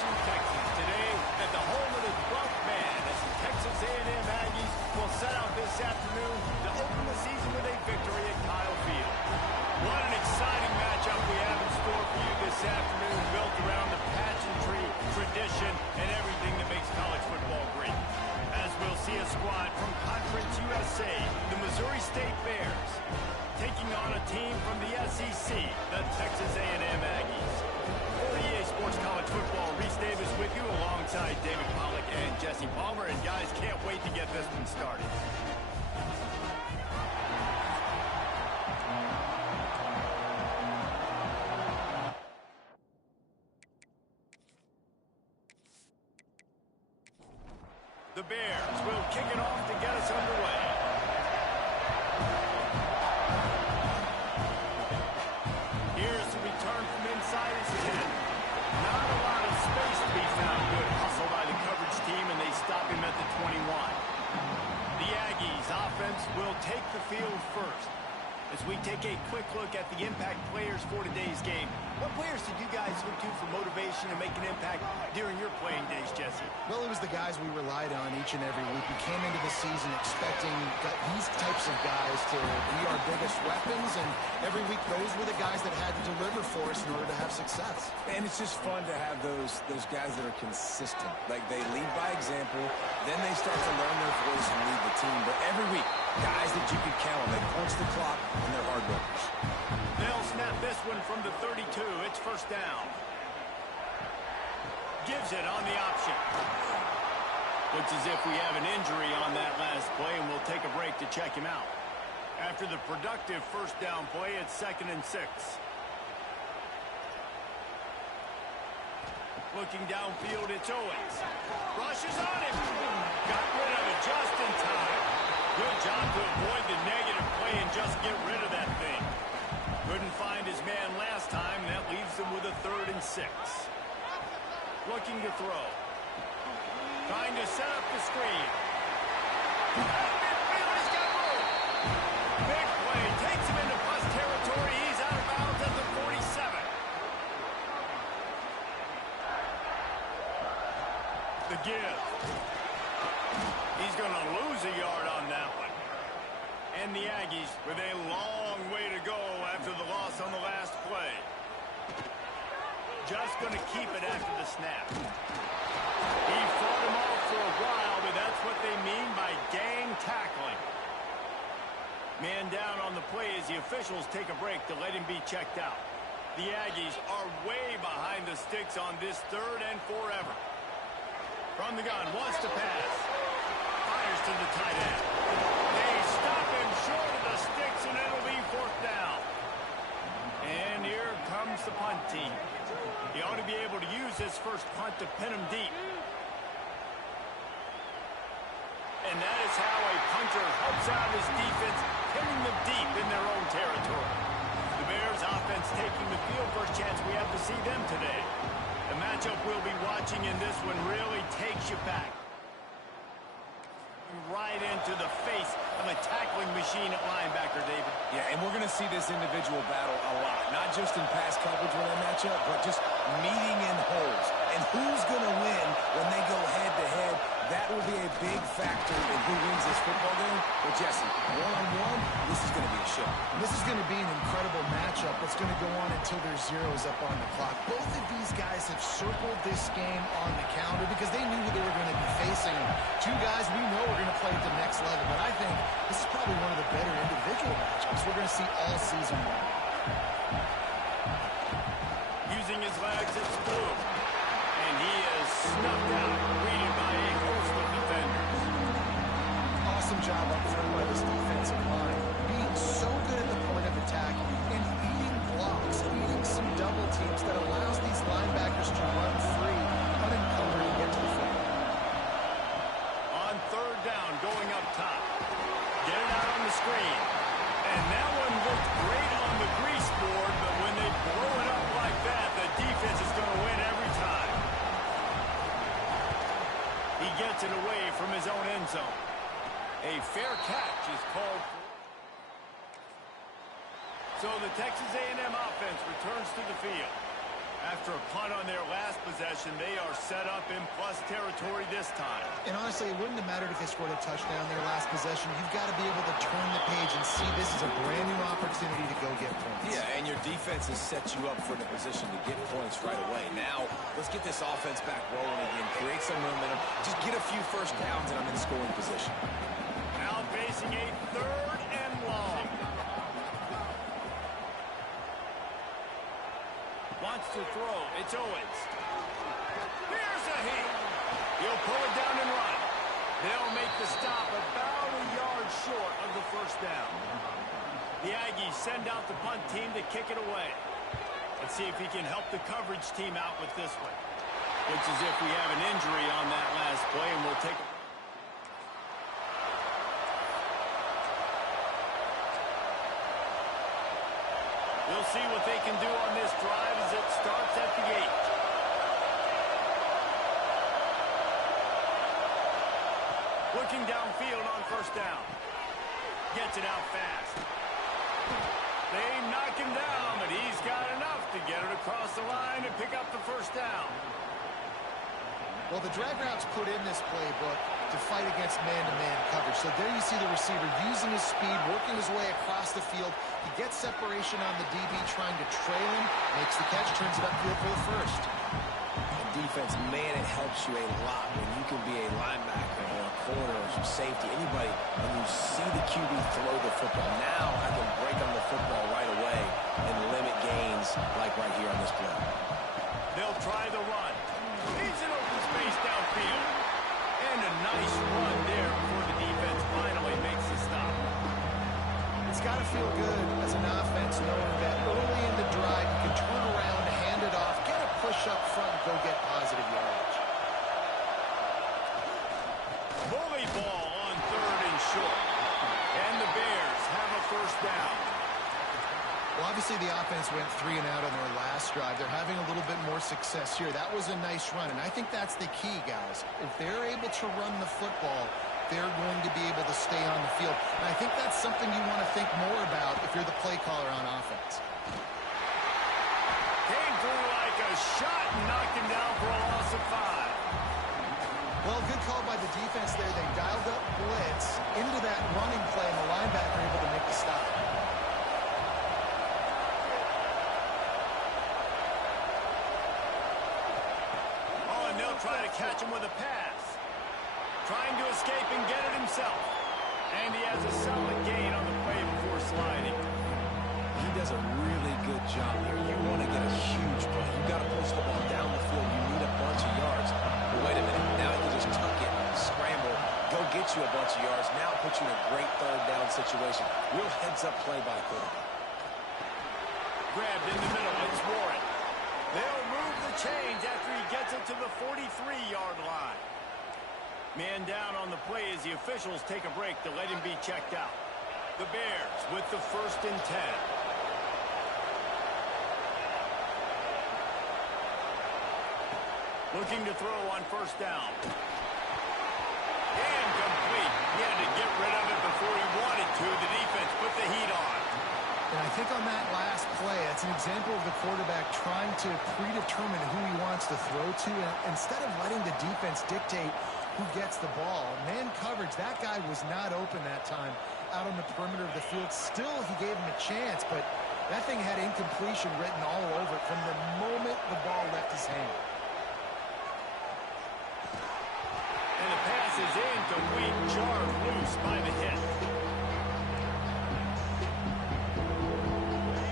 Station, Texas, today at the home of the 12th man as the Texas A&M Aggies will set out this afternoon to open the season with a victory at Kyle Field. What an exciting matchup we have in store for you this afternoon, built around the pageantry, tradition, and everything that makes college football great. As we'll see a squad from Conference USA, the Missouri State Bears, taking on a team from the SEC, the Texas A&M Aggies. For EA Sports College Football, Reese Davis with you alongside David Pollack and Jesse Palmer. And guys, can't wait to get this one started. The Bears will kick it off to get us underway. Here's the return from inside his 10. Not a lot of space to be found. Good hustle by the coverage team, and they stop him at the 21. The Aggies offense will take the field first. As we take a quick look at the impact players for today's game, what players did you guys look to for motivation and make an impact during your playing days, Jesse? Well, it was the guys we relied on each and every week. We came into the season expecting these types of guys to be our biggest weapons, and every week those were the guys that had to deliver for us in order to have success. And it's just fun to have those guys that are consistent. Like, they lead by example, then they start to learn their voice and lead the team. But every week, guys that you can count on, they punch the clock, and they're hard workers. They'll snap this one from the 32. It's first down. Gives it on the option. Looks as if we have an injury on that last play, and we'll take a break to check him out. After the productive first down play, it's 2nd and 6. Looking downfield, it's Owens. Rushes on him. Got rid of it just in time. Good job to avoid the negative play and just get rid of that thing. Couldn't find his man last time. That leaves him with a 3rd and 6. Looking to throw. Trying to set up the screen. Midfield, he's got room. Big play. Takes him into plus territory. He's out of bounds at the 47. The give. He's going to lose a yard on that one. And the Aggies with a long way to go after the loss on the last play. Just going to keep it after the snap. He fought him off for a while, but that's what they mean by gang tackling. Man down on the play as the officials take a break to let him be checked out. The Aggies are way behind the sticks on this 3rd and forever. From the gun, wants to pass. Fires to the tight end. They stop him short of the sticks, and it'll be 4th down. And here comes the punt team. He ought to be able to use his first punt to pin him deep. And that is how a punter helps out his defense, pinning them deep in their own territory. The Bears offense taking the field. First chance we have to see them today. The matchup we'll be watching in this one really takes you back. Right into the face of a tackling machine at linebacker, David. Yeah, and we're going to see this individual battle a lot. Not just in pass coverage when they match up, but just meeting in holes. And who's going to win when they go head-to-head? That will be a big factor in who wins this football game. But, Jesse, one-on-one, this is going to be a show. This is going to be an incredible matchup that's going to go on until there's zeros up on the clock. Both of these guys have circled this game on the calendar because they knew who they were going to be facing. Two guys we know are going to play at the next level, but I think this is probably one of the better individual matchups we're going to see all season long. Using his legs, it's Blue. And he is snuffed out, greeted by a host of defenders. Awesome job up front by this defensive line. Being so good at the point of attack and eating blocks, eating some double teams that allows these linebackers to run free, unencumbered and get to the football. On 3rd down, going up top. Get it out on the screen. And that one looked great on the grease board, but when they blow it up like that, the defense is going to win every time. He gets it away from his own end zone. A fair catch is called for. So the Texas A&M offense returns to the field. After a punt on their last possession, they are set up in plus territory this time. And honestly, it wouldn't have mattered if they scored a touchdown their last possession. You've got to be able to turn the page and see this is a brand new opportunity to go get points. Yeah, and your defense has set you up for the position to get points right away. Now, let's get this offense back rolling again, create some momentum, just get a few first downs, and I'm in scoring position. Now facing a 3rd and long. Wants to throw. It's Owens. Here's a hit. He'll pull it down and run. They'll make the stop about a yard short of the first down. The Aggies send out the punt team to kick it away. Let's see if he can help the coverage team out with this one. Looks as if we have an injury on that last play, and we'll take a... We'll see what they can do on this drive as it starts at the 8. Looking downfield on first down. Gets it out fast. They knock him down, but he's got enough to get it across the line and pick up the first down. Well, the drag route's put in this playbook to fight against man-to-man coverage. So there you see the receiver using his speed, working his way across the field. He gets separation on the DB, trying to trail him, makes the catch, turns it upfield for the first. And defense, man, it helps you a lot when you can be a linebacker or a corner or some safety, anybody, and you see the QB throw the football. Now I can break on the football right away and limit gains like right here on this play. They'll try the run. He's in open space downfield. And a nice run there before the defense finally makes the stop. It's got to feel good as an offense knowing that early in the drive you can turn around, hand it off, get a push up front, and go get positive yardage. Bully ball on 3rd and short. And the Bears have a first down. Well, obviously the offense went 3 and out on their last drive. They're having a little bit more success here. That was a nice run, and I think that's the key, guys. If they're able to run the football, they're going to be able to stay on the field. And I think that's something you want to think more about if you're the play caller on offense. Came through like a shot and knocked him down for a loss of 5. Well, good call by the defense there. They dialed up blitz into that running play, and the linebacker able to make the stop. Try to catch him with a pass. Trying to escape and get it himself. And he has a solid gain on the play before sliding. He does a really good job here. You want to get a huge play. You got to push the ball down the field. You need a bunch of yards. But wait a minute. Now you can just tuck it, scramble, go get you a bunch of yards. Now put you in a great 3rd down situation. Real heads-up play by the quarterback. Grabbed in the middle. It's Warren. They'll move the chains after he gets it to the 43-yard line. Man down on the play as the officials take a break to let him be checked out. The Bears with the 1st and 10. Looking to throw on first down. Incomplete. He had to get rid of it before he wanted to. The defense put the heat on. And I think on that last play, it's an example of the quarterback trying to predetermine who he wants to throw to. And instead of letting the defense dictate who gets the ball, man coverage, that guy was not open that time out on the perimeter of the field. Still, he gave him a chance, but that thing had incompletion written all over it from the moment the ball left his hand. And the pass is incomplete, jarred loose by the hit.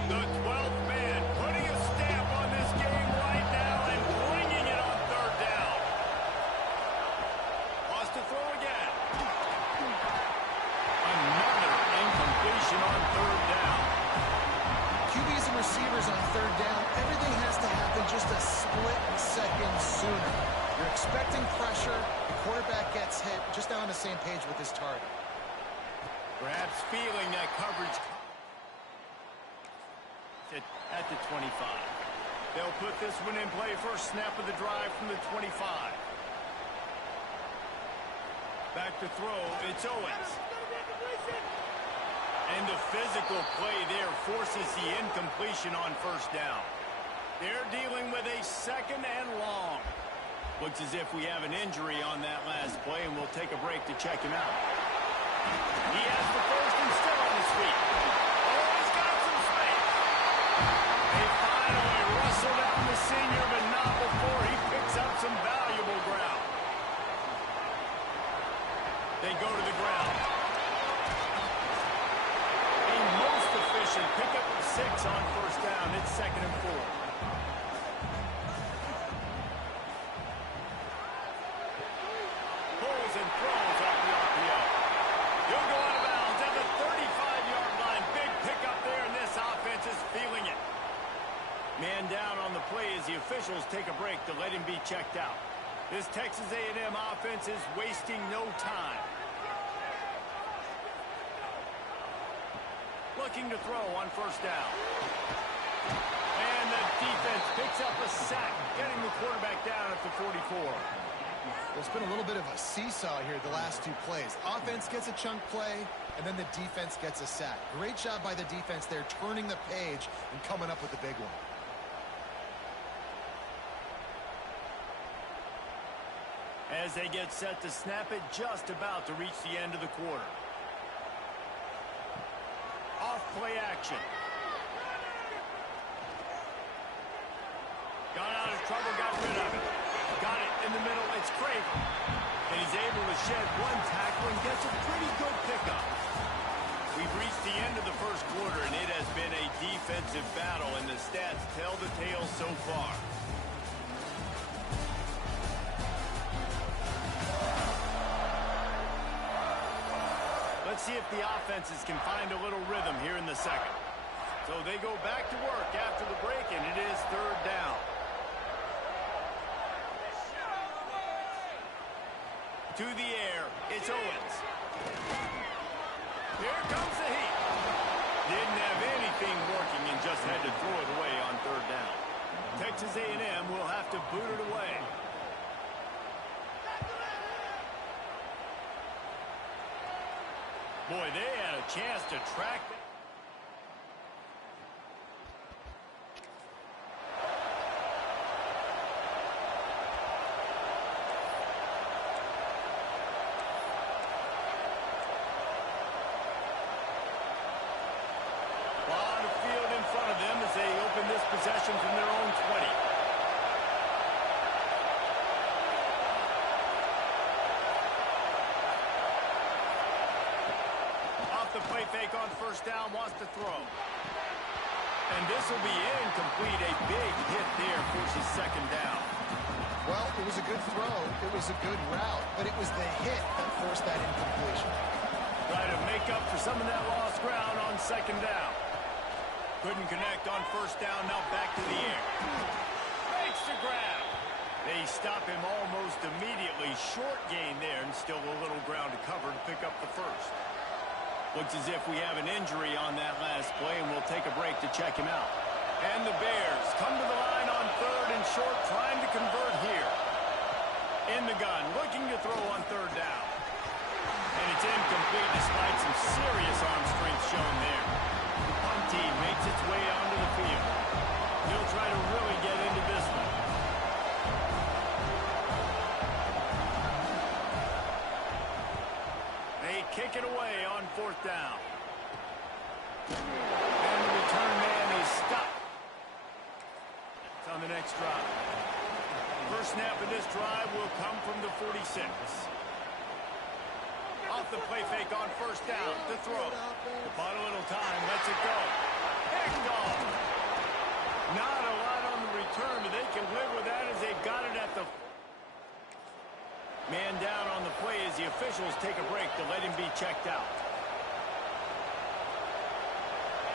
The 12th man putting a stamp on this game right now and bringing it on 3rd down. Wants to throw again. Another incompletion on 3rd down. QBs and receivers on 3rd down, everything has to happen just a split second sooner. You're expecting pressure, the quarterback gets hit, just not on the same page with his target. Perhaps feeling that coverage at the 25. They'll put this one in play first snap of the drive from the 25. Back to throw, it's Owens. And the physical play there forces the incompletion on first down. They're dealing with a second and long. Looks as if we have an injury on that last play, and we'll take a break to check him out. He has the first and still on his feet. Oh, he's got some space. They finally wrestle down the senior, but not before he picks up some valuable ground. They go to the ground. A most efficient pickup of 6 on first down. It's 2nd and 4. Pulls and throws off the RPO. He'll go out of bounds at the 35-yard line. Big pickup there, and this offense is feeling it. Man down on the play as the officials take a break to let him be checked out. This Texas A&M offense is wasting no time. Looking to throw on first down. And the defense picks up a sack, getting the quarterback down at the 44. There's been a little bit of a seesaw here the last 2 plays. Offense gets a chunk play, and then the defense gets a sack. Great job by the defense there, turning the page and coming up with the big one. As they get set to snap it, just about to reach the end of the quarter. Off play action. Got out of trouble, got rid of it. Got it in the middle, it's Craver. And he's able to shed 1 tackle and gets a pretty good pickup. We've reached the end of the first quarter, and it has been a defensive battle, and the stats tell the tale so far. Let's see if the offenses can find a little rhythm here in the second. So they go back to work after the break, and it is 3rd down. To the air, it's Owens. Here comes the heat. Didn't have anything working and just had to throw it away on 3rd down. Texas A&M will have to boot it away. Boy, they had a chance to track that. A lot of field in front of them as they open this possession from their own 20. The play fake on first down, wants to throw. And this will be incomplete. A big hit there forces 2nd down. Well, it was a good throw. It was a good route, but it was the hit that forced that incompletion. Try to make up for some of that lost ground on 2nd down. Couldn't connect on first down, now back to the air. Makes the grab. They stop him almost immediately. Short gain there, and still a little ground to cover to pick up the first. Looks as if we have an injury on that last play, and we'll take a break to check him out. And the Bears come to the line on 3rd and short, trying to convert here. In the gun, looking to throw on 3rd down. And it's incomplete despite some serious arm strength shown there. The punt team makes its way onto the field. He'll try to really get into this one. They kick it away on 4th down. And the return man is stopped. It's on the next drive. First snap of this drive will come from the 46. Off the play fake on first down to throw. Bought a little time, lets it go. Picked off. Not a lot on the return, but they can live with that as they've got it at the... Man down on the play as the officials take a break to let him be checked out.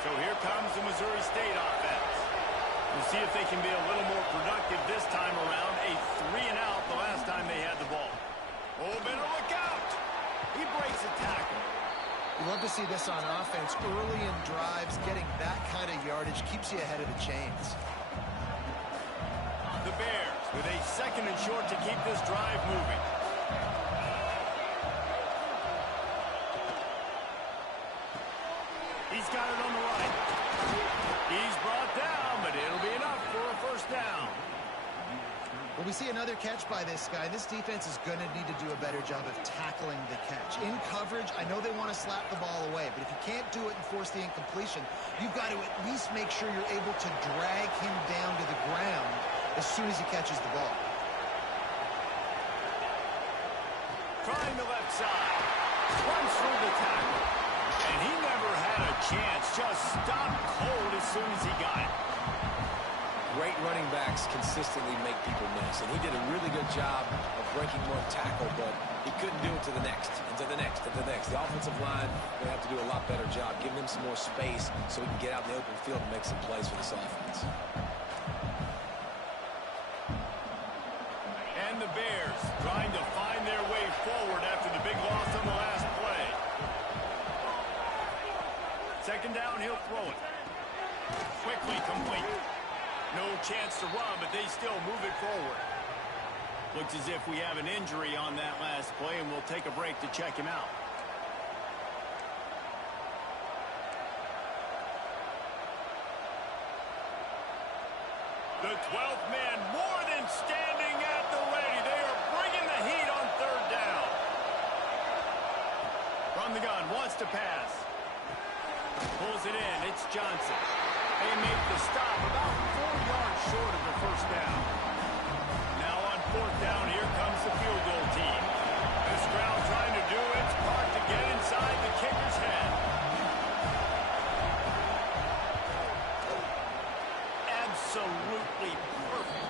So here comes the Missouri State offense. We'll see if they can be a little more productive this time around. A 3-and-out the last time they had the ball. Oh, better look out. He breaks a tackle. You love to see this on offense. Early in drives, getting that kind of yardage keeps you ahead of the chains. The Bears with a 2nd and short to keep this drive moving. He's got it on the right. He's brought down, but it'll be enough for a 1st Well, we see another catch by this guy. This defense is going to need to do a better job of tackling the catch. In coverage, I know they want to slap the ball away, but if you can't do it and force the incompletion, you've got to at least make sure you're able to drag him down to the ground as soon as he catches the ball. Trying the left side. Runs through the tackle. And he never had a chance. Just stopped cold as soon as he got it. Great running backs consistently make people miss, and he did a really good job of breaking one tackle, but he couldn't do it to the next, and to the next, and to the next. The offensive line will have to do a lot better job, giving him some more space so he can get out in the open field and make some plays for this offense. And the Bears trying to find their way forward after the big loss on the last play. Second down, he'll throw it. Quickly complete. No chance to run, but they still move it forward. Looks as if we have an injury on that last play, and we'll take a break to check him out. The 12th man more than standing at the ready. They are bringing the heat on third down. From the gun, wants to pass. Pulls it in. It's Johnson. They make the stop about 4 yards short of the first down. Now on fourth down, here comes the field goal team. This crowd trying to do its part to get inside the kicker's head. Absolutely perfect.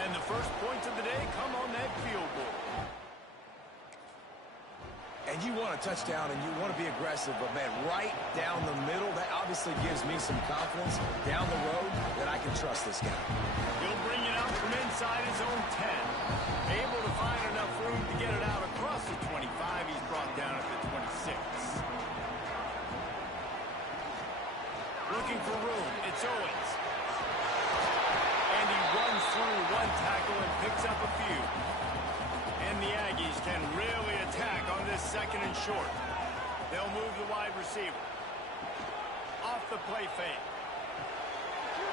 And the first points of the day come on that field goal. And you want a touchdown, and you want to be aggressive, but, man, right down the middle, that obviously gives me some confidence down the road that I can trust this guy. He'll bring it out from inside his own 10. Able to find enough room to get it out across the 25. He's brought down at the 26. Looking for room. It's Owens. And he runs through one tackle and picks up a few. And the Aggies can really attack on this second and short. They'll move the wide receiver. Off the play fake.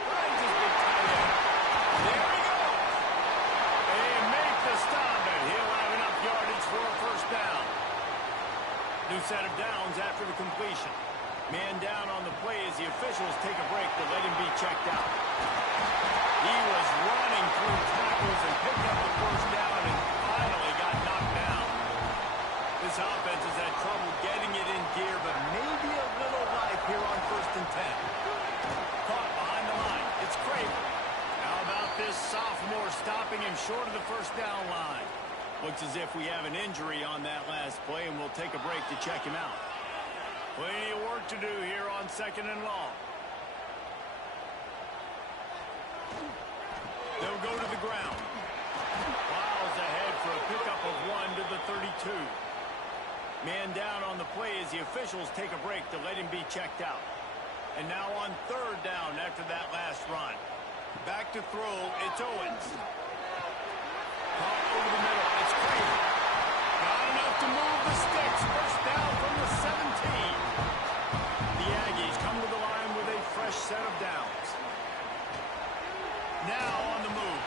Finds his big tight end. There he goes. They make the stop, and he'll have enough yardage for a first down. New set of downs after the completion. Man down on the play as the officials take a break to let him be checked out. He was running through tackles and picked up the first down and finally got knocked down. This offense has had trouble getting it in gear, but maybe a little life here on 1st and 10. Caught behind the line. It's Craven. How about this sophomore stopping him short of the first down line? Looks as if we have an injury on that last play, and we'll take a break to check him out. Plenty of work to do here on 2nd and long. They'll go to the ground. Miles ahead for a pickup of 1 to the 32. Man down on the play as the officials take a break to let him be checked out. And now on 3rd down after that last run. Back to throw, it's Owens. Caught over the middle, it's Craven. Not enough to move the sticks. First down from the 17. The Aggies come to the line with a fresh set of downs. Now on the move.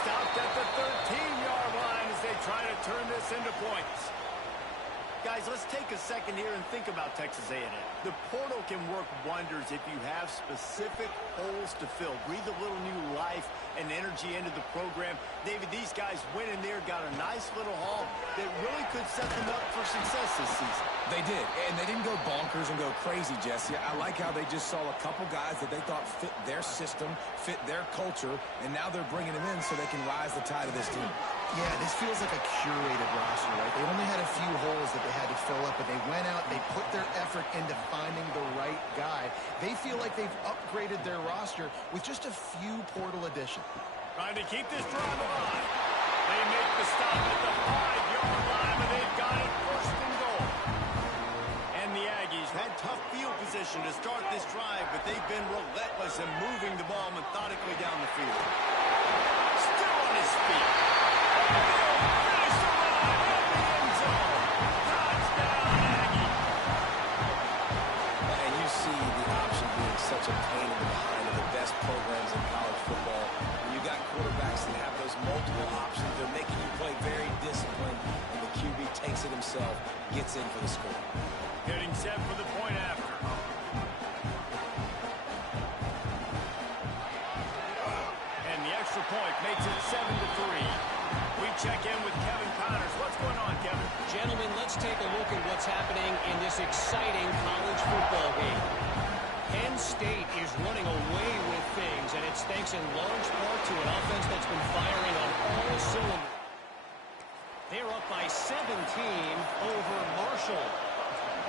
Stopped at the 13-yard line as they try to turn this into points. Guys, let's take a second here and think about Texas A&M. The portal can work wonders if you have specific holes to fill. Breathe a little new life and energy into the program. David, these guys went in there, got a nice little haul that really could set them up for success this season. They did, and they didn't go bonkers and go crazy, Jesse. I like how they just saw a couple guys that they thought fit their system, fit their culture, and now they're bringing them in so they can rise the tide of this team. Yeah, this feels like a curated roster, right? They only had a few holes that they had to fill up, but they went out, they put their effort into finding the right guy. They feel like they've upgraded their roster with just a few portal additions. Trying to keep this drive alive. They make the stop at the 5-yard line, and they've got it 1st and goal. And the Aggies had tough field position to start this drive, but they've been relentless in moving the ball methodically down the field. Still on his feet. They'll finish the ride in the end zone. Touchdown, Aggie. And you see the option being such a pain in the behind of the best programs in college football. When you got quarterbacks that have those multiple options. They're making you play very disciplined, and the QB takes it himself, gets in for the score. Getting set for the point after. And the extra point makes it 7-3. We check in with Kevin Connors. What's going on, Kevin? Gentlemen, let's take a look at what's happening in this exciting college football game. Penn State is running away with things, and it's thanks in large part to an offense that's been firing on all cylinders. They're up by 17 over Marshall.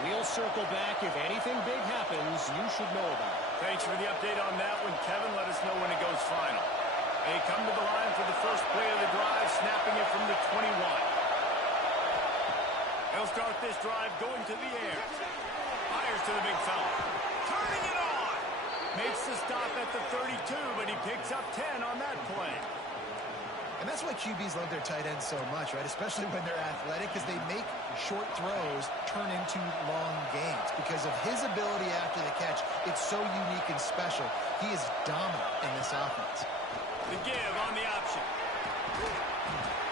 We'll circle back. If anything big happens, you should know about it. Thanks for the update on that one, Kevin. Let us know when it goes final. They come to the line for the first play of the drive, snapping it from the 21. They'll start this drive going to the air. Fires to the big fella. Turning it on. Makes the stop at the 32, but he picks up 10 on that play. And that's why QBs love their tight ends so much, right? Especially when they're athletic, because they make short throws turn into long gains. Because of his ability after the catch, it's so unique and special. He is dominant in this offense. The give on the option.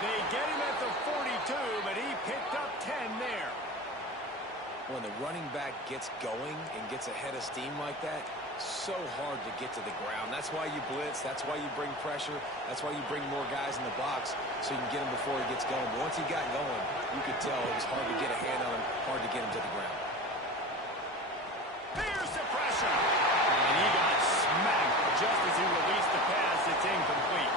They get him at the 42, but he picked up 10 there. When the running back gets going and gets ahead of steam like that, so hard to get to the ground. That's why you blitz. That's why you bring pressure. That's why you bring more guys in the box so you can get him before he gets going. But once he got going, you could tell it was hard to get a hand on him, hard to get him to the ground. Here's the pressure. And he got smacked just as he released the pass. It's incomplete.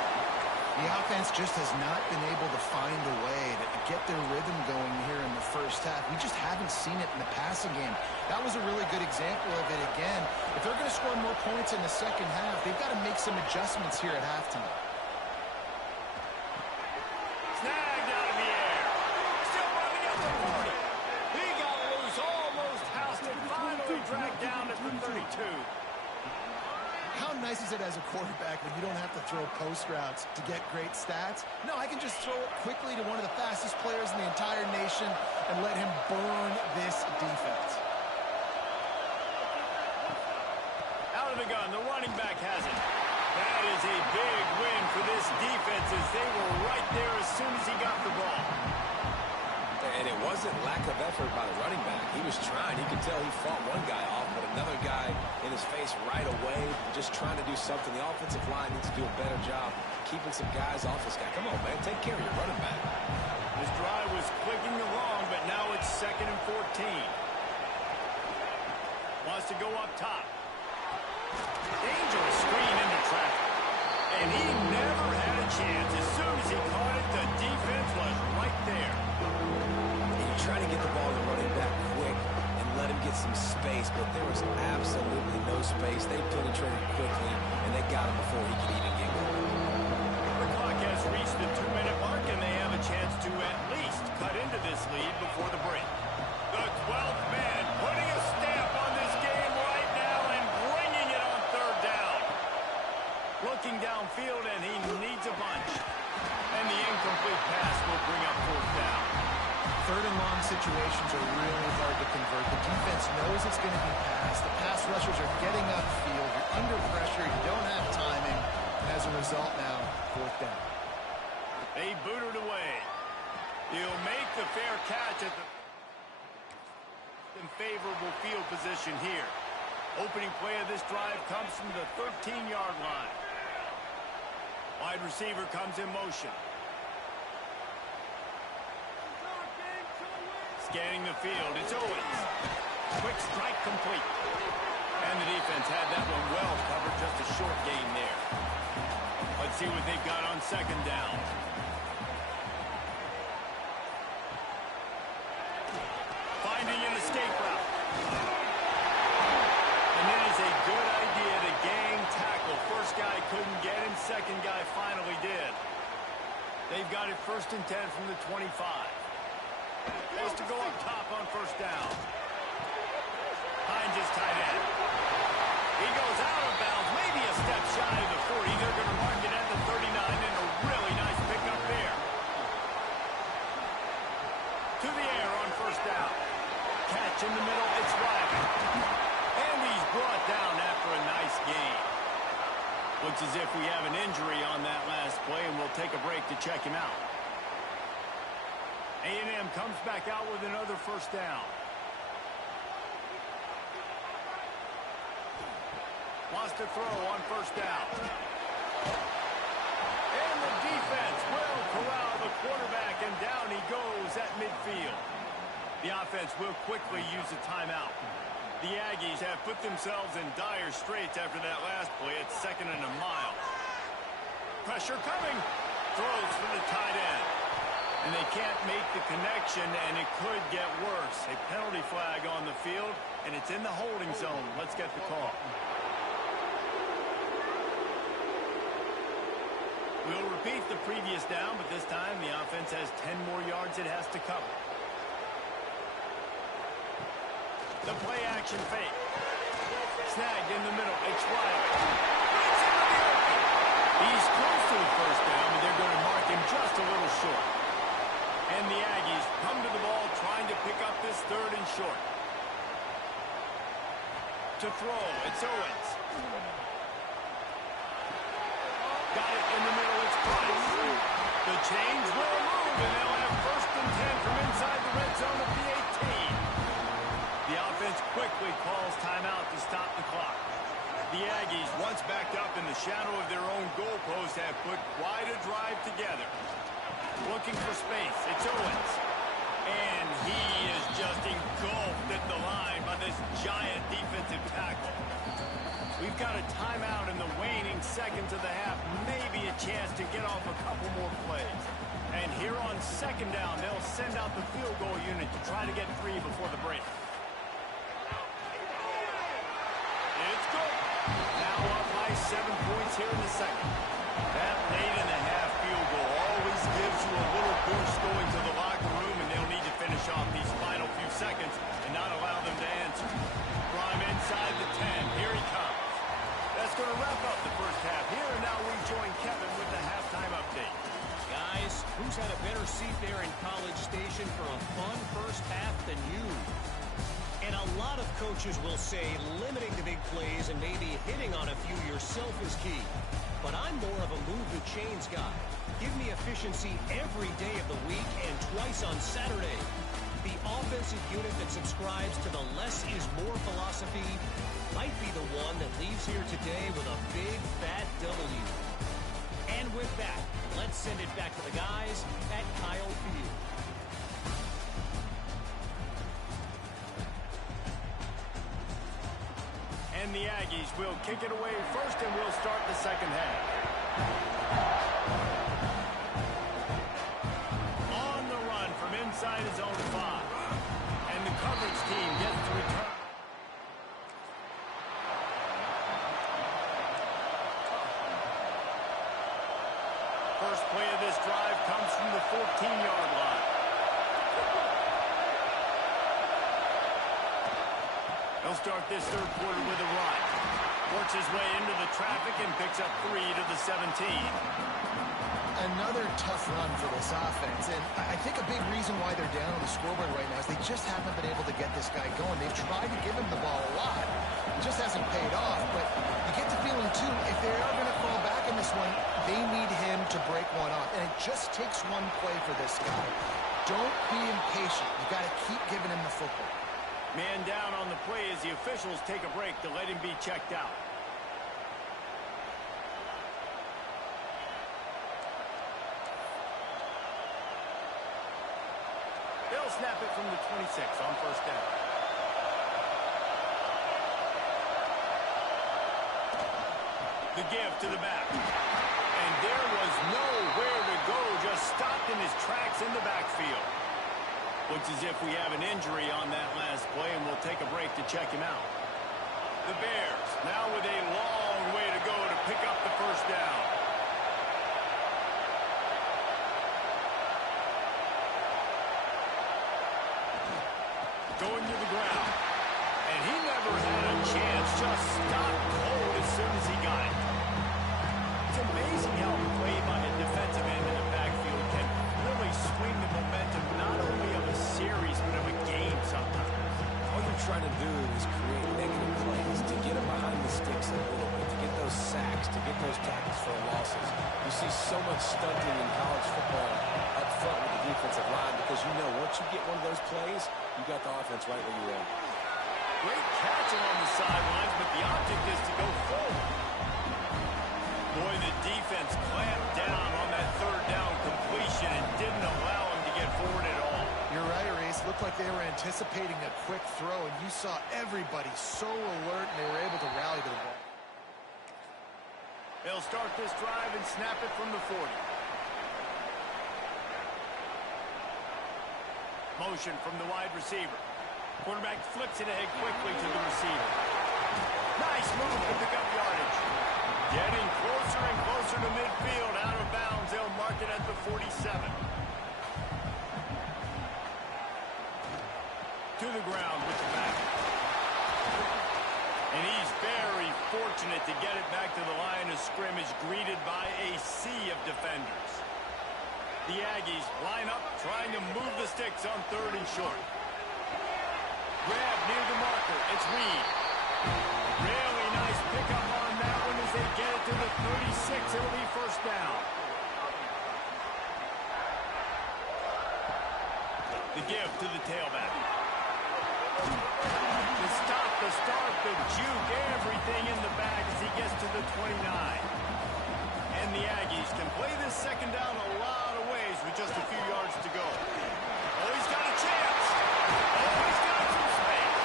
The offense just has not been able to find a way to get their rhythm going here in the first half. We just haven't seen it in the passing game. That was a really good example of it again. If they're going to score more points in the second half, they've got to make some adjustments here at halftime. Snagged out of the air. Still running at the 40. He got loose, almost housed it, finally dragged down at the 32. How nice is it as a quarterback when you don't have to throw post routes to get great stats? No, I can just throw it quickly to one of the fastest players in the entire nation and let him burn this defense. Out of the gun, the running back has it. That is a big win for this defense as they were right there as soon as he got the ball. And it wasn't lack of effort by the running back. He was trying. You could tell he fought one guy off, but another guy in his face right away, just trying to do something. The offensive line needs to do a better job keeping some guys off this guy. Come on, man. Take care of your running back. This drive was clicking along, but now it's 2nd and 14. Wants to go up top. Dangerous screen into traffic. And he never had a chance. As soon as he caught it, the defense was right there. Trying to get the ball to running back quick and let him get some space, but there was absolutely no space. They penetrated quickly, and they got him before he could even get going. The clock has reached the 2-minute mark, and they have a chance to at least cut into this lead before the break. The 12th man putting a stamp on this game right now and bringing it on 3rd down. Looking downfield, and he needs a bunch. And the incomplete pass will bring up 4th down. 3rd and long situations are really hard to convert. The defense knows it's going to be passed. The pass rushers are getting upfield. You're under pressure. You don't have timing. And as a result now, 4th down. They boot it away. He'll make the fair catch at the in favorable field position here. Opening play of this drive comes from the 13-yard line. Wide receiver comes in motion. Scanning the field, it's Owens. Quick strike complete. And the defense had that one well covered, just a short gain there. Let's see what they've got on 2nd down. Finding an escape route. And it is a good idea to gang tackle. First guy couldn't get him, second guy finally did. They've got it 1st and 10 from the 25. Wants to go up top on 1st down. Hines is tight end. He goes out of bounds, maybe a step shy of the 40. They're going to mark it at the 39, and a really nice pickup there. To the air on 1st down. Catch in the middle, it's Riley. And he's brought down after a nice gain. Looks as if we have an injury on that last play, and we'll take take a break to check him out. A&M comes back out with another first down. Wants to throw on first down. And the defense will corral the quarterback, and down he goes at midfield. The offense will quickly use a timeout. The Aggies have put themselves in dire straits after that last play. It's 2nd and a mile. Pressure coming. Throws for the tight end. And they can't make the connection, and it could get worse. A penalty flag on the field, and it's in the holding zone. Let's get the call. We'll repeat the previous down, but this time the offense has 10 more yards it has to cover. The play action fake. Snagged in the middle. It's Riley. He's close to the first down, but they're going to mark him just a little short. And the Aggies come to the ball trying to pick up this 3rd and short. To throw, it's Owens. Got it in the middle, it's Price. The change will move, and they'll have 1st and 10 from inside the red zone at the 18. The offense quickly calls timeout to stop the clock. The Aggies, once backed up in the shadow of their own goalpost, have put quite a drive together. Looking for space, it's Owens. And he is just engulfed at the line by this giant defensive tackle. We've got a timeout in the waning seconds of the half. Maybe a chance to get off a couple more plays. And here on 2nd down, they'll send out the field goal unit to try to get 3 before the break. It's good. Now up by 7 points here in the second. That late in the half field goal always gives you a little boost going to the locker room, and they'll need to finish off these final few seconds and not allow them to answer. From inside the 10, here he comes. That's going to wrap up the first half here, and now we join Kevin with the halftime update. Guys, who's had a better seat there in College Station for a fun first half than you? And a lot of coaches will say limiting the big plays and maybe hitting on a few yourself is key. But I'm more of a move the chains guy. Give me efficiency every day of the week and twice on Saturday. The offensive unit that subscribes to the less is more philosophy might be the one that leaves here today with a big fat W. And with that, let's send it back to the guys at Kyle Field. And the Aggies will kick it away first, and we'll start the second half. On the run from inside his own 5. And the coverage team gets to return. First play of this drive comes from the 14-yard line. He'll start this 3rd quarter with a run. Works his way into the traffic and picks up 3 to the 17. Another tough run for this offense, and I think a big reason why they're down on the scoreboard right now is they just haven't been able to get this guy going. They've tried to give him the ball a lot. It just hasn't paid off, but you get the feeling, too, if they are going to fall back in this one, they need him to break one off, and it just takes one play for this guy. Don't be impatient. You got to keep giving him the football. Man down on the play as the officials take a break to let him be checked out. They'll snap it from the 26 on first down. The give to the back. And there was nowhere to go, just stopped in his tracks in the backfield. Looks as if we have an injury on that last play, and we'll take a break to check him out. The Bears now with a long way to go to pick up the first down. Going to the ground. And he never had a chance, just stopped cold as soon as he got it. It's amazing how a play by a defensive end in the backfield can really swing the momentum not only of a series but of a game sometimes. All you're trying to do is create negative plays, to get them behind the sticks a little bit, to get those sacks, to get those tackles for losses. You see so much stunting in college football up front with the defensive line because you know once you get one of those plays, you got the offense right where you want. Great catch along the sidelines, but the object is to go forward. Boy, the defense clamped down on that third down completion and didn't allow him to get forward at all. You're right, Reese. Looked like they were anticipating a quick throw, and you saw everybody so alert, and they were able to rally to the ball. They'll start this drive and snap it from the 40. Motion from the wide receiver. Quarterback flips it ahead quickly to the receiver. Nice move to pick up yardage. Getting closer and closer to midfield. Out of bounds. They'll mark it at the 47. To the ground with the back. And he's very fortunate to get it back to the line of scrimmage, greeted by a sea of defenders. The Aggies line up, trying to move the sticks on 3rd and short. Grab near the marker. It's Reed. Really nice pickup on that one as they get it to the 36. It'll be first down. The give to the tailback. The stop, the start, the juke, everything in the bag as he gets to the 29. And the Aggies can play this second down a lot of ways with just a few yards to go. Oh, he's got a chance. Oh, he's got some space.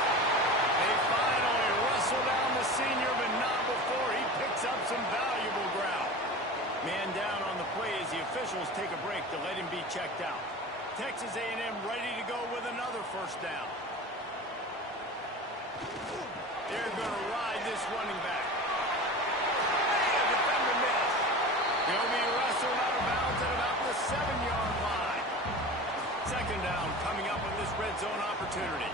They finally wrestle down the senior, but not before he picks up some valuable ground. Man down on the play as the officials take a break to let him be checked out. Texas A&M ready to go with another first down. They're going to ride this running back. Hey, a defender missed. He'll be wrestled out of bounds at about the 7-yard line. Second down coming up on this red zone opportunity.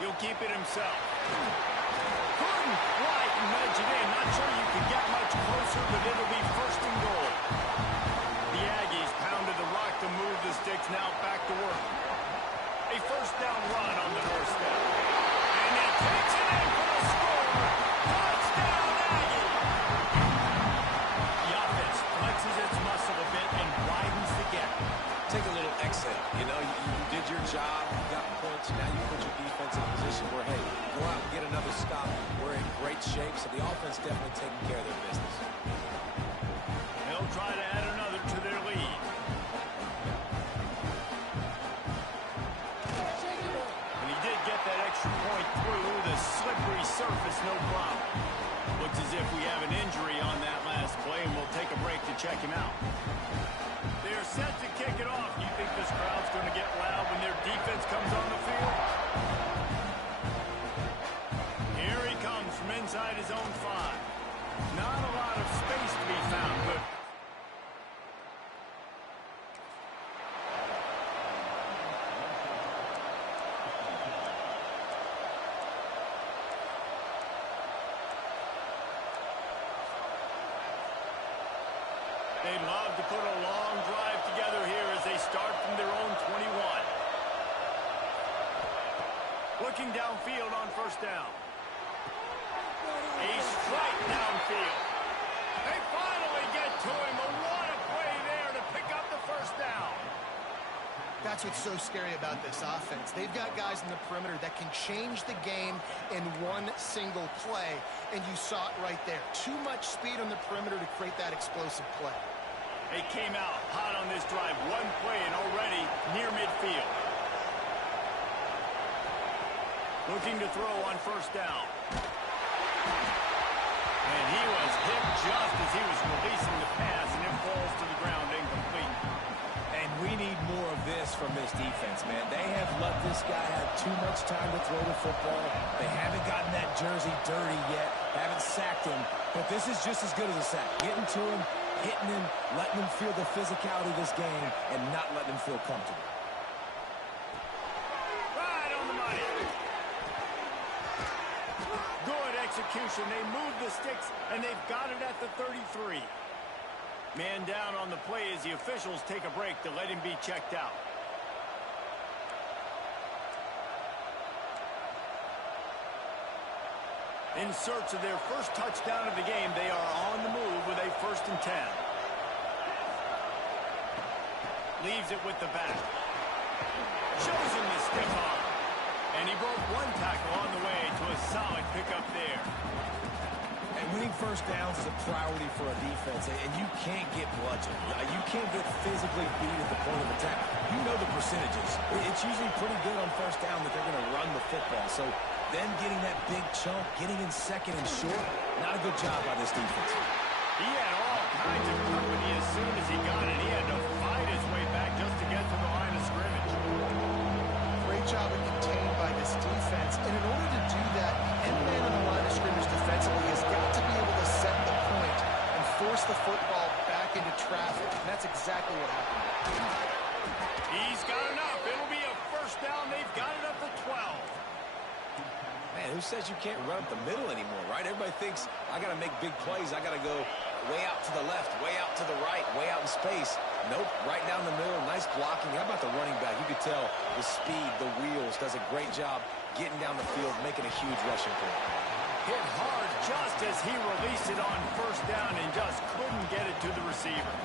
He'll keep it himself. Couldn't quite nudge it in. Not sure you could get much closer, but it'll be first and goal. The Aggies pounded the rock to move the sticks. Now back to work. A first down run on the doorstep. And he takes it in for the score. Touchdown, Aggie! The offense flexes its muscle a bit and widens the gap. Take a little exhale. You know, you did your job, you got points, now you put your defense in a position where, hey, go out and get another stop. We're in great shape, so the offense definitely taking care of their business. They'll try to add another to their lead. That extra point through the slippery surface, no problem. Looks as if we have an injury on that last play, and we'll take a break to check him out. They're set to kick it off. You think this crowd's going to get loud when their defense comes on the field? Here he comes from inside his own 5. Not a lot of space to be found, but they'd love to put a long drive together here as they start from their own 21. Looking downfield on first down. A strike downfield. They finally get to him. But what a play there to pick up the first down. That's what's so scary about this offense. They've got guys in the perimeter that can change the game in one single play, and you saw it right there. Too much speed on the perimeter to create that explosive play. They came out hot on this drive. One play and already near midfield. Looking to throw on first down. And he was hit just as he was releasing the pass, and it falls to the ground incomplete. And we need more of this from this defense, man. They have let this guy have too much time to throw the football. They haven't gotten that jersey dirty yet, haven't sacked him. But this is just as good as a sack. Getting to him, hitting him, letting him feel the physicality of this game, and not letting him feel comfortable. Right on the money. Good execution. They move the sticks, and they've got it at the 33. Man down on the play as the officials take a break to let him be checked out. In search of their first touchdown of the game, they are on the move with a 1st and 10. Leaves it with the back. Shows him the stiff arm. And he broke one tackle on the way to a solid pickup there. And winning first downs is a priority for a defense, and you can't get bludgeoned. You can't get physically beat at the point of attack. You know the percentages. It's usually pretty good on first down that they're going to run the football. So them getting that big chunk, getting in second and short, not a good job by this defense. He had all kinds of company as soon as he got it. He had to fight his way back just to get to the line of scrimmage. Great job of contained by this defense. And in order to do that, the end man on the line of scrimmage defensively has got to be able to set the point and force the football back into traffic. And that's exactly what happened. He's got enough. It'll be a 1st down. They've got it up to 12. Man, who says you can't run up the middle anymore, right? Everybody thinks, I got to make big plays. I got to go way out to the left, way out to the right, way out in space. Nope, right down the middle, nice blocking. How about the running back? You could tell the speed, the wheels, does a great job getting down the field, making a huge rushing play. Hit hard just as he released it on 1st down and just couldn't get it to the receiver.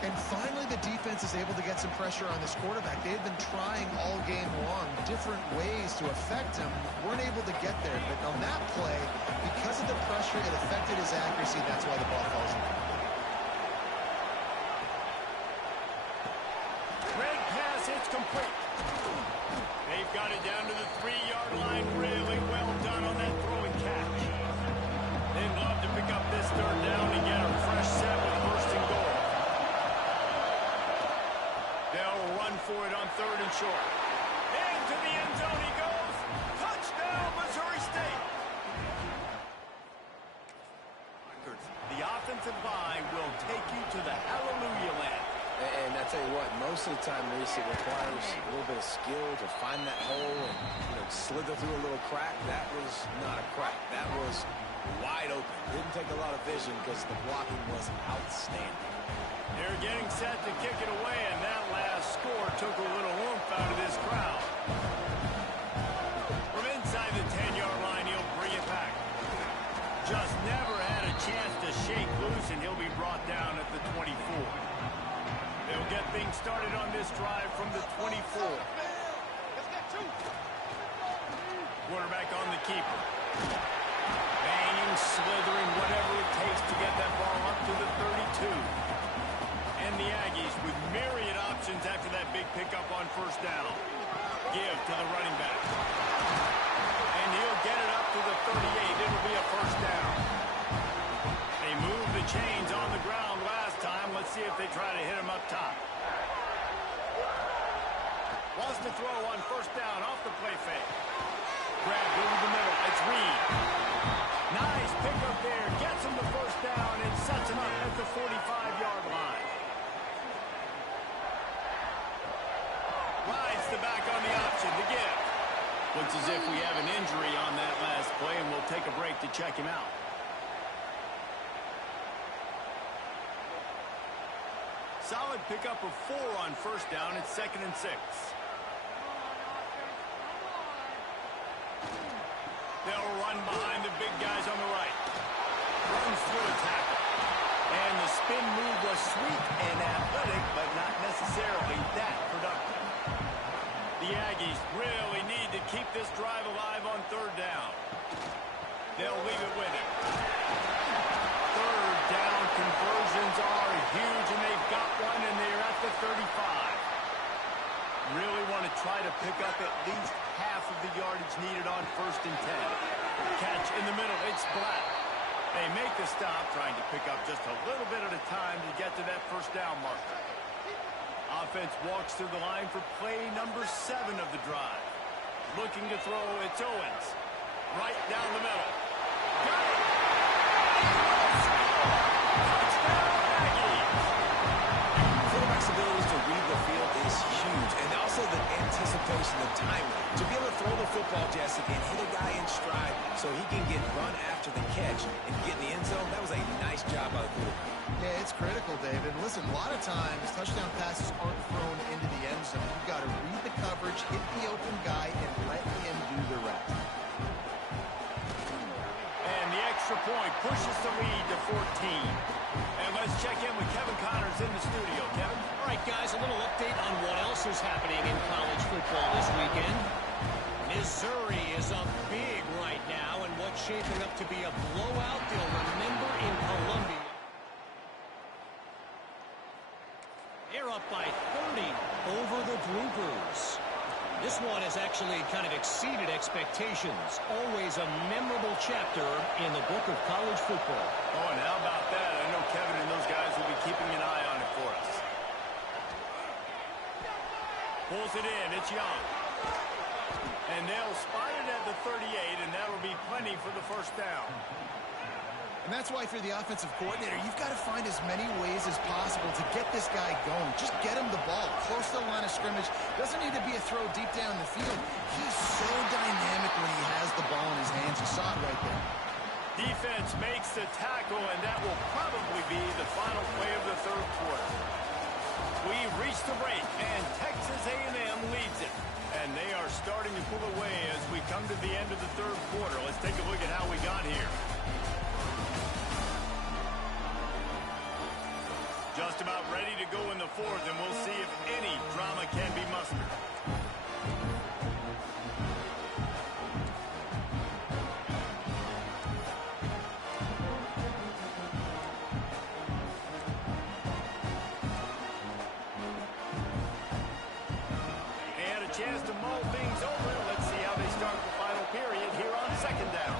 And finally, the defense is able to get some pressure on this quarterback. They had been trying all game long different ways to affect him. Weren't able to get there. But on that play, because of the pressure, it affected his accuracy. That's why the ball falls in. Red pass, it's complete. They've got it down to the 3-yard line. Really well done on that throw and catch. They'd love to pick up this 3rd down and get a fresh set with 1st and goal. They'll run for it on 3rd and short. Into the end zone he goes. Touchdown, Missouri State. The offensive line will take you to the hallelujah land. And I tell you what, most of the time, Reese, it requires a little bit of skill to find that hole and slither through a little crack. That was not a crack. That was wide open. Didn't take a lot of vision because the blocking was outstanding. They're getting set to kick it away, and that last score took a little oomph out of this crowd. From inside the 10-yard line, he'll bring it back. Just never had a chance to shake loose, and he'll be brought down at the 24. They'll get things started on this drive from the 24. Quarterback on the keeper. Banging, slithering, whatever it takes to get that ball up to the 32. And the Aggies with myriad options after that big pickup on 1st down. Give to the running back. And he'll get it up to the 38. It'll be a 1st down. They moved the chains on the ground last time. Let's see if they try to hit him up top. Wants to throw on 1st down off the play fake. Grabbed over the middle. It's Reed. Nice pickup there. Gets him the 1st down and sets him up at the 45-yard line. Rides the back on the option to give. Looks as if we have an injury on that last play, and we'll take a break to check him out. Solid pickup of 4 on 1st down. It's 2nd and 6. They'll run behind the big guys on the right. Runs through a tackle. And the spin move was sweet and athletic, but not necessarily that productive. The Aggies really need to keep this drive alive on 3rd down. They'll leave it with him. 3rd down conversions are huge, and they've got one, and they're at the 35. Really want to try to pick up at least half of the yardage needed on 1st and 10. Catch in the middle. It's Black. They make the stop, trying to pick up just a little bit at a time to get to that 1st down marker. Offense walks through the line for play number 7 of the drive. Looking to throw, it's Owens. Right down the middle. Got it! Touchdown, Aggies! Quarterback's ability to read the field is huge, and also the anticipation, the timing. To be able to throw the football, Jesse, and hit a guy in stride so he can get run after the catch and get in the end zone, that was a nice job by the quarterback. Yeah, it's critical, David. Listen, a lot of times, touchdown passes aren't thrown into the end zone. You've got to read the coverage, hit the open guy, and let him do the rest. extra point pushes the lead to 14. And let's check in with Kevin Connors in the studio. Kevin? All right, guys, a little update on what else is happening in college football this weekend. Missouri is up big right now, and what's shaping up to be a blowout they'll remember in Columbia. They're up by 30 over the Groupers. This one has actually kind of exceeded expectations. Always a memorable chapter in the book of college football. Oh, and how about that? I know Kevin and those guys will be keeping an eye on it for us. Pulls it in. It's Young. And they'll spot it at the 38, and that'll be plenty for the first down. And that's why, for the offensive coordinator, you've got to find as many ways as possible to get this guy going. Just get him the ball close to the line of scrimmage. Doesn't need to be a throw deep down the field. He's so dynamic when he has the ball in his hands. You saw it right there. Defense makes the tackle, and that will probably be the final play of the third quarter. We reach the break, and Texas A&M leads it. And they are starting to pull away as we come to the end of the third quarter. Let's take a look at how we got here. Just about ready to go in the fourth, and we'll see if any drama can be mustered. And a chance to mull things over. Let's see how they start the final period here on second down.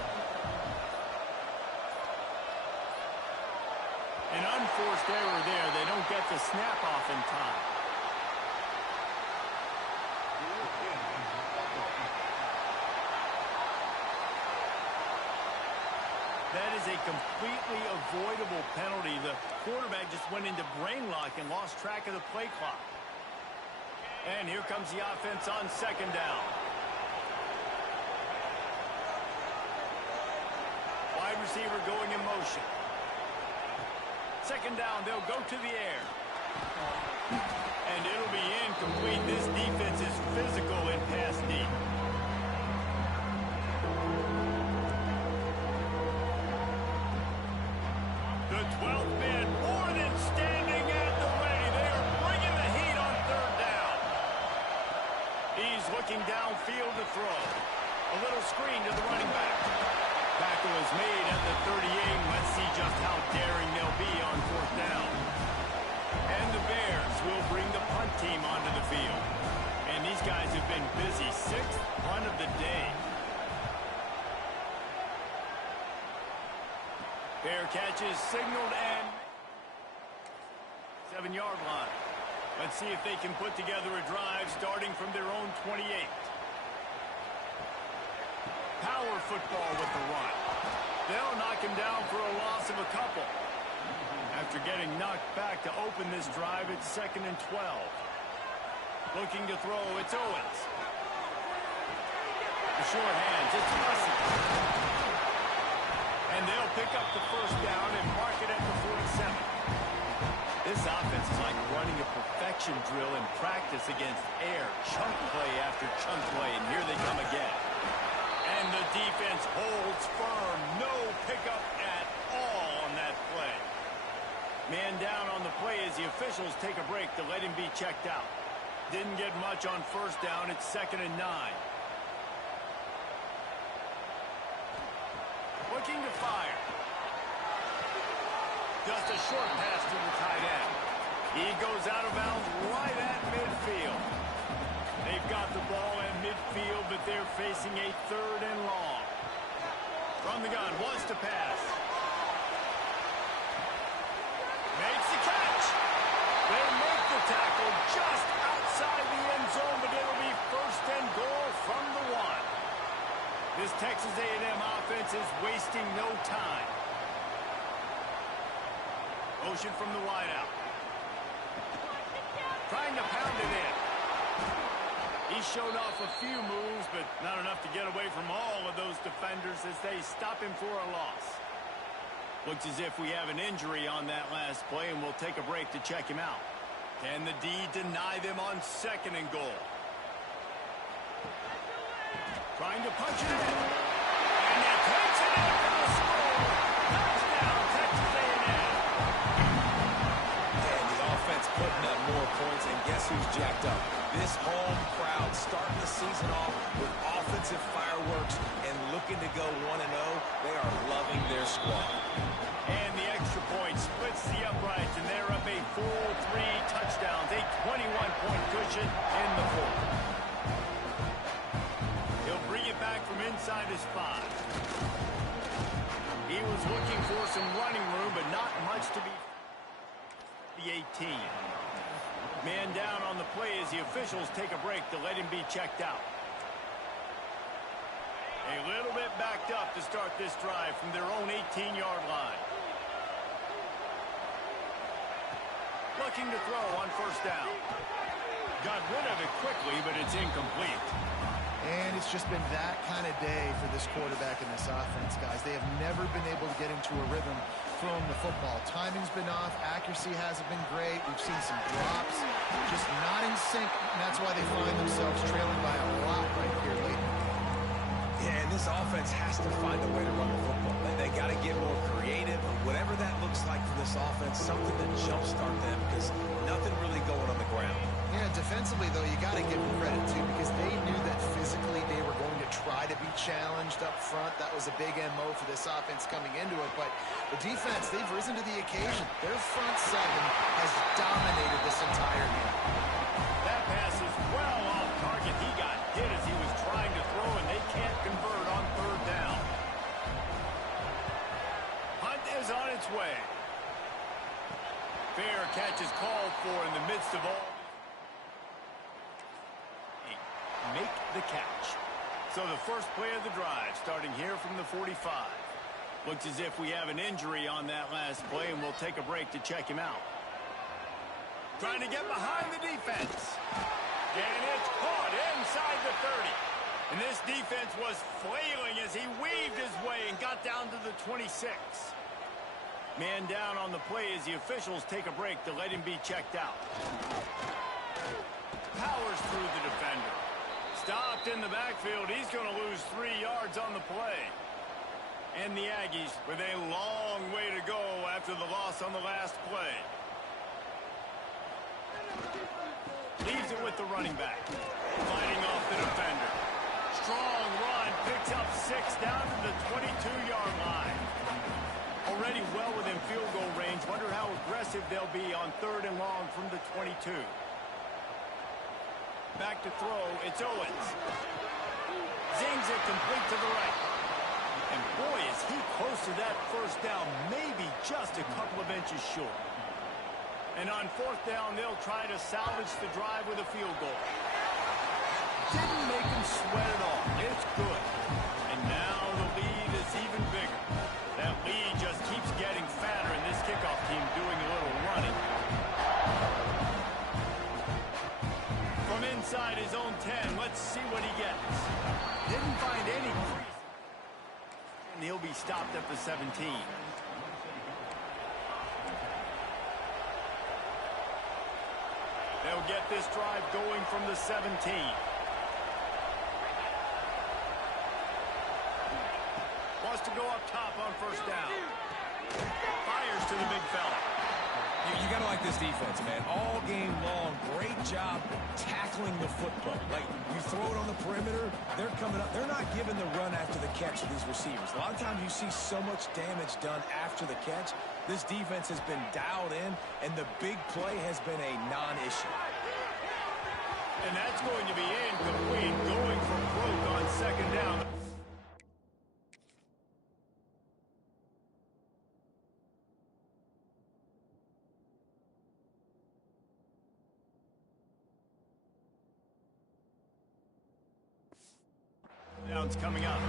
An unforced error there. They don't get the snap off in time. That is a completely avoidable penalty. The quarterback just went into brain lock and lost track of the play clock. And here comes the offense on second down. Wide receiver going in motion. Second down, they'll go to the air. And it'll be incomplete. This defense is physical in pass deep. The 12th man more than standing at the ready. They are bringing the heat on third down. He's looking downfield to throw. A little screen to the running back. Tackle is made at the 38. Let's see just how daring they'll be on fourth down. And the Bears will bring the punt team onto the field. And these guys have been busy. Sixth punt of the day. Fair catches signaled and 7-yard line. Let's see if they can put together a drive starting from their own 28. Power football with the run. They'll knock him down for a loss of a couple. After getting knocked back to open this drive, it's 2nd and 12. Looking to throw, it's Owens. The short hands, it's Hussey. And they'll pick up the first down and mark it at the 47. This offense is like running a perfection drill in practice against air. Chunk play after chunk play, and here they come again. And the defense holds firm. No pickup at all on that play. Man down on the play as the officials take a break to let him be checked out. Didn't get much on first down. It's 2nd and 9. Looking to fire. Just a short pass to the tight end. He goes out of bounds right at midfield. They've got the ball in midfield, but they're facing a 3rd and long. From the gun, wants to pass. Makes the catch. They make the tackle just outside the end zone, but it'll be 1st and goal from the 1. This Texas A&M offense is wasting no time. Motion from the wideout. Trying to pound it in. He showed off a few moves, but not enough to get away from all of those defenders as they stop him for a loss. Looks as if we have an injury on that last play, and we'll take a break to check him out. Can the D deny them on 2nd and goal? Trying to punch it in. And he takes it in for the score. Touchdown, Texas A&M. And the offense putting up more points, and guess who's jacked up? This home crowd starting the season off with offensive fireworks and looking to go 1-0. They are loving their squad. And the extra point splits the uprights, and they're up a full 3 touchdowns, a 21-point cushion in the fourth. He'll bring it back from inside his 5. He was looking for some running room, but not much to be. The 18. Man down on the play as the officials take a break to let him be checked out. A little bit backed up to start this drive from their own 18-yard line. Looking to throw on first down. Got rid of it quickly, but it's incomplete. And it's just been that kind of day for this quarterback and this offense, guys. They have never been able to get into a rhythm throwing the football. Timing's been off. Accuracy hasn't been great. We've seen some drops. Just not in sync. And that's why they find themselves trailing by a lot right here late. Yeah, and this offense has to find a way to run the football. They got to get more creative. Whatever that looks like for this offense, something to jumpstart them because nothing really going on the ground. Yeah, defensively, though, you got to give them credit, too, because they knew that physically they were going to try to be challenged up front. That was a big MO for this offense coming into it. But the defense, they've risen to the occasion. Their front 7 has dominated this entire game. That pass is well off target. He got hit as he was trying to throw, and they can't convert on third down. Hunt is on its way. Fair catch is called for in the midst of all. Make the catch. So the first play of the drive starting here from the 45. Looks as if we have an injury on that last play, and we'll take a break to check him out. Trying to get behind the defense. And it's caught inside the 30. And this defense was flailing as he weaved his way and got down to the 26. Man down on the play as the officials take a break to let him be checked out. Powers through the defender. Stopped in the backfield. He's going to lose 3 yards on the play. And the Aggies with a long way to go after the loss on the last play. Leaves it with the running back. Fighting off the defender. Strong run. Picks up 6 down to the 22-yard line. Already well within field goal range. Wonder how aggressive they'll be on 3rd and long from the 22. Back to throw, it's Owens. Zings it complete to the right. And boy, is he close to that first down, maybe just a couple of inches short. And on 4th down, they'll try to salvage the drive with a field goal. Didn't make him sweat at all. It's good. And now the lead is even bigger. That lead just keeps getting fatter, and this kickoff team doing a little running. From inside his own 10, let's see what he gets. Didn't find any crease. And he'll be stopped at the 17. They'll get this drive going from the 17. Wants to go up top on first down. Fires to the big fella. You got to like this defense, man. All game long, great job tackling the football. Like, you throw it on the perimeter, they're coming up. They're not giving the run after the catch to these receivers. A lot of times you see so much damage done after the catch. This defense has been dialed in, and the big play has been a non-issue. And that's going to be incomplete, going for broke on 2nd down. Downs coming up.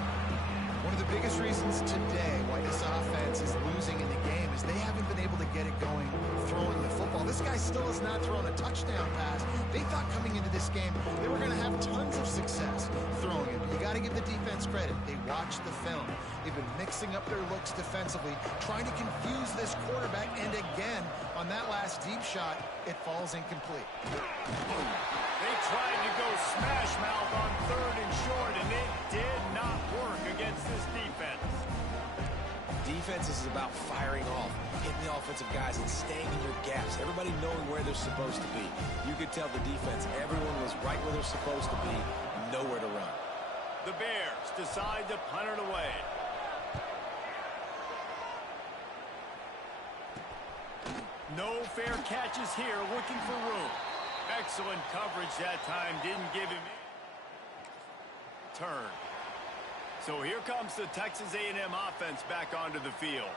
One of the biggest reasons today why this offense is losing in the game is they haven't been able to get it going throwing the football. This guy still has not thrown a touchdown pass. They thought coming into this game they were going to have tons of success throwing it. But you got to give the defense credit. They watched the film. They've been mixing up their looks defensively, trying to confuse this quarterback. And again, on that last deep shot, it falls incomplete. They tried to go smash mouth on 3rd and short, and it did not work against this defense. defense is about firing off, hitting the offensive guys, and staying in your gaps. Everybody knowing where they're supposed to be. You could tell the defense, everyone was right where they're supposed to be, nowhere to run. The Bears decide to punt it away. No fair catches here, looking for room. Excellent coverage that time, didn't give him turn. So here comes the Texas A&M offense back onto the field.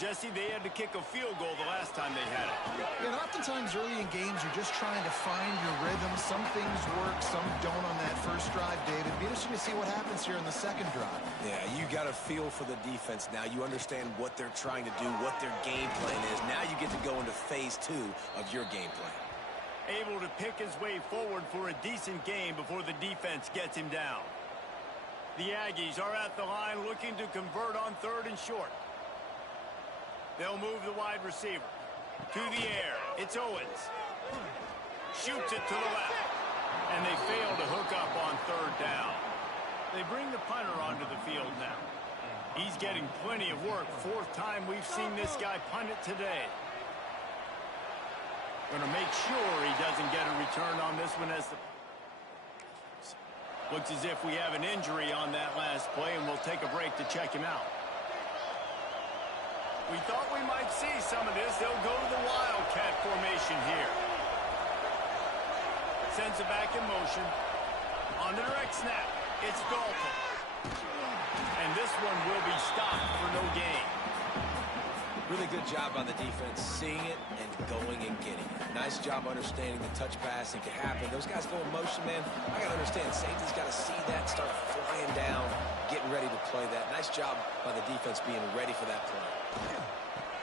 Jesse, they had to kick a field goal the last time they had it. Yeah, and oftentimes early in games, you're just trying to find your rhythm. Some things work, some don't on that first drive, David. Be interesting to see what happens here in the second drive. Yeah, you got a feel for the defense now. You understand what they're trying to do, what their game plan is. Now you get to go into phase 2 of your game plan. Able to pick his way forward for a decent game before the defense gets him down. The Aggies are at the line looking to convert on 3rd and short. They'll move the wide receiver. To the air. It's Owens. Shoots it to the left. And they fail to hook up on 3rd down. They bring the punter onto the field now. He's getting plenty of work. 4th time we've seen this guy punt it today. Going to make sure he doesn't get a return on this one as the... Looks as if we have an injury on that last play, and we'll take a break to check him out. We thought we might see some of this. They'll go to the Wildcat formation here. Sends it back in motion. On the direct snap, it's Dalton. And this one will be stopped for no gain. Really good job by the defense, seeing it and going and getting it. Nice job understanding the touch passing can happen. Those guys go in motion, man. I got to understand, safety's got to see that, start flying down, getting ready to play that. Nice job by the defense being ready for that play.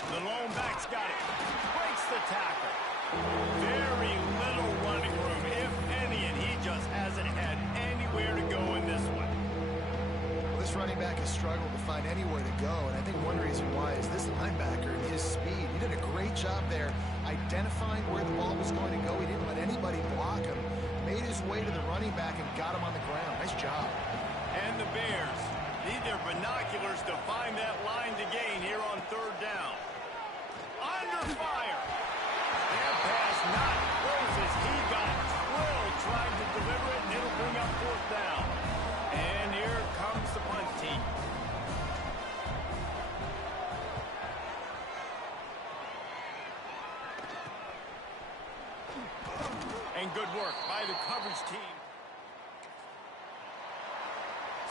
The lone back's got it. Breaks the tackle. Very little running room, if any, and he just hasn't had anywhere to go in this one. This running back has struggled to find anywhere to go, and I think one reason why is this linebacker and his speed. He did a great job there identifying where the ball was going to go. He didn't let anybody block him. Made his way to the running back and got him on the ground. Nice job. And the Bears need their binoculars to find that line to gain here on 3rd down. Under fire. Their pass not close as he got drilled trying to deliver it, and it'll bring up 4th down. And here comes the punt team. And good work by the coverage team.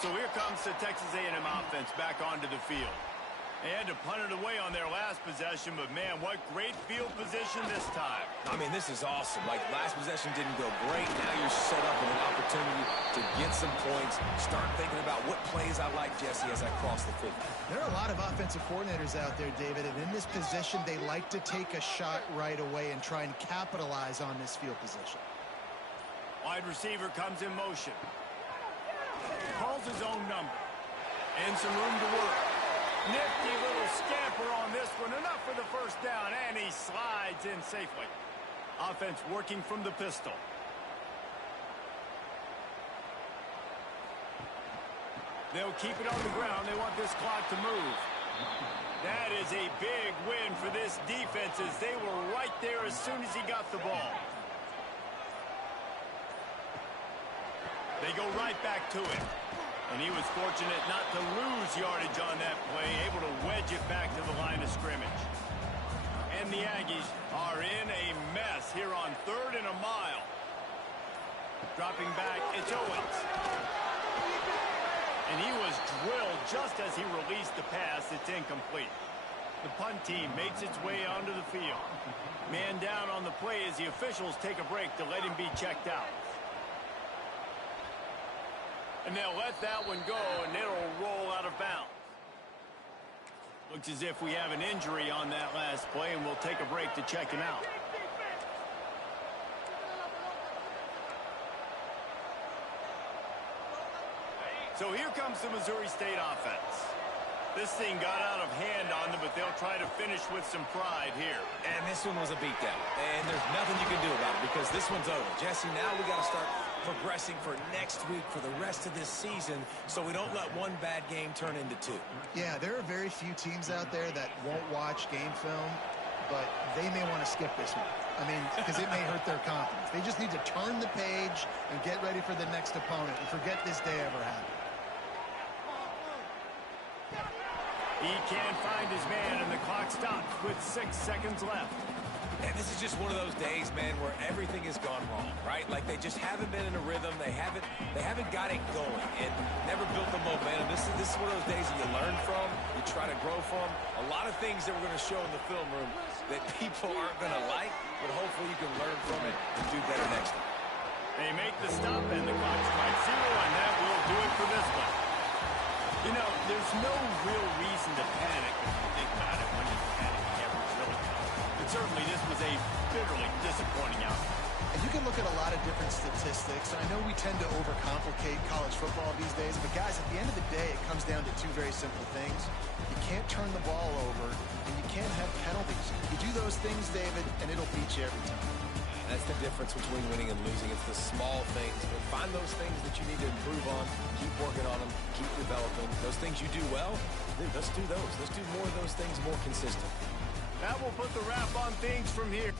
So here comes the Texas A&M offense back onto the field. They had to punt it away on their last possession, but man, what great field position this time. I mean, this is awesome. Like, last possession didn't go great. Now you're set up with an opportunity to get some points. Start thinking about what plays I like, Jesse, as I cross the 50. There are a lot of offensive coordinators out there, David, and in this position, they like to take a shot right away and try and capitalize on this field position. Wide receiver comes in motion. Calls his own number. And some room to work. Nifty little scamper on this one. Enough for the 1st down, and he slides in safely. Offense working from the pistol. They'll keep it on the ground. They want this clock to move. That is a big win for this defense as they were right there as soon as he got the ball. They go right back to it. And he was fortunate not to lose yardage on that play, able to wedge it back to the line of scrimmage. And the Aggies are in a mess here on 3rd and a mile. Dropping back, it's Owens. And he was drilled just as he released the pass. It's incomplete. The punt team makes its way onto the field. Man down on the play as the officials take a break to let him be checked out. And they'll let that one go, and it'll roll out of bounds. Looks as if we have an injury on that last play, and we'll take a break to check him out. So here comes the Missouri State offense. This thing got out of hand on them, but they'll try to finish with some pride here. And this one was a beatdown. And there's nothing you can do about it because this one's over. Jesse, now we got to start progressing for next week, for the rest of this season, so we don't let one bad game turn into two. Yeah, there are very few teams out there that won't watch game film, but they may want to skip this one. I mean, because it may hurt their confidence. They just need to turn the page and get ready for the next opponent and forget this day ever happened. He can't find his man, and the clock stops with 6 seconds left. And this is just one of those days, man, where everything has gone wrong, right? Like they just haven't been in a rhythm. They haven't got it going and never built the momentum. This is one of those days that you learn from, you try to grow from. A lot of things that we're going to show in the film room that people aren't going to like, but hopefully you can learn from it and do better next time. They make the stop, and the clock strikes 0, and that will do it for this one. You know, there's no real reason to panic if you think about it. When you panic, you never really come. But certainly this was a bitterly disappointing outcome. And you can look at a lot of different statistics. I know we tend to overcomplicate college football these days, but guys, at the end of the day, it comes down to two very simple things. You can't turn the ball over, and you can't have penalties. You do those things, David, and it'll beat you every time. That's the difference between winning and losing. It's the small things. But find those things that you need to improve on. Keep working on them. Keep developing. Those things you do well, dude, let's do those. Let's do more of those things more consistent. That will put the wrap on things from here.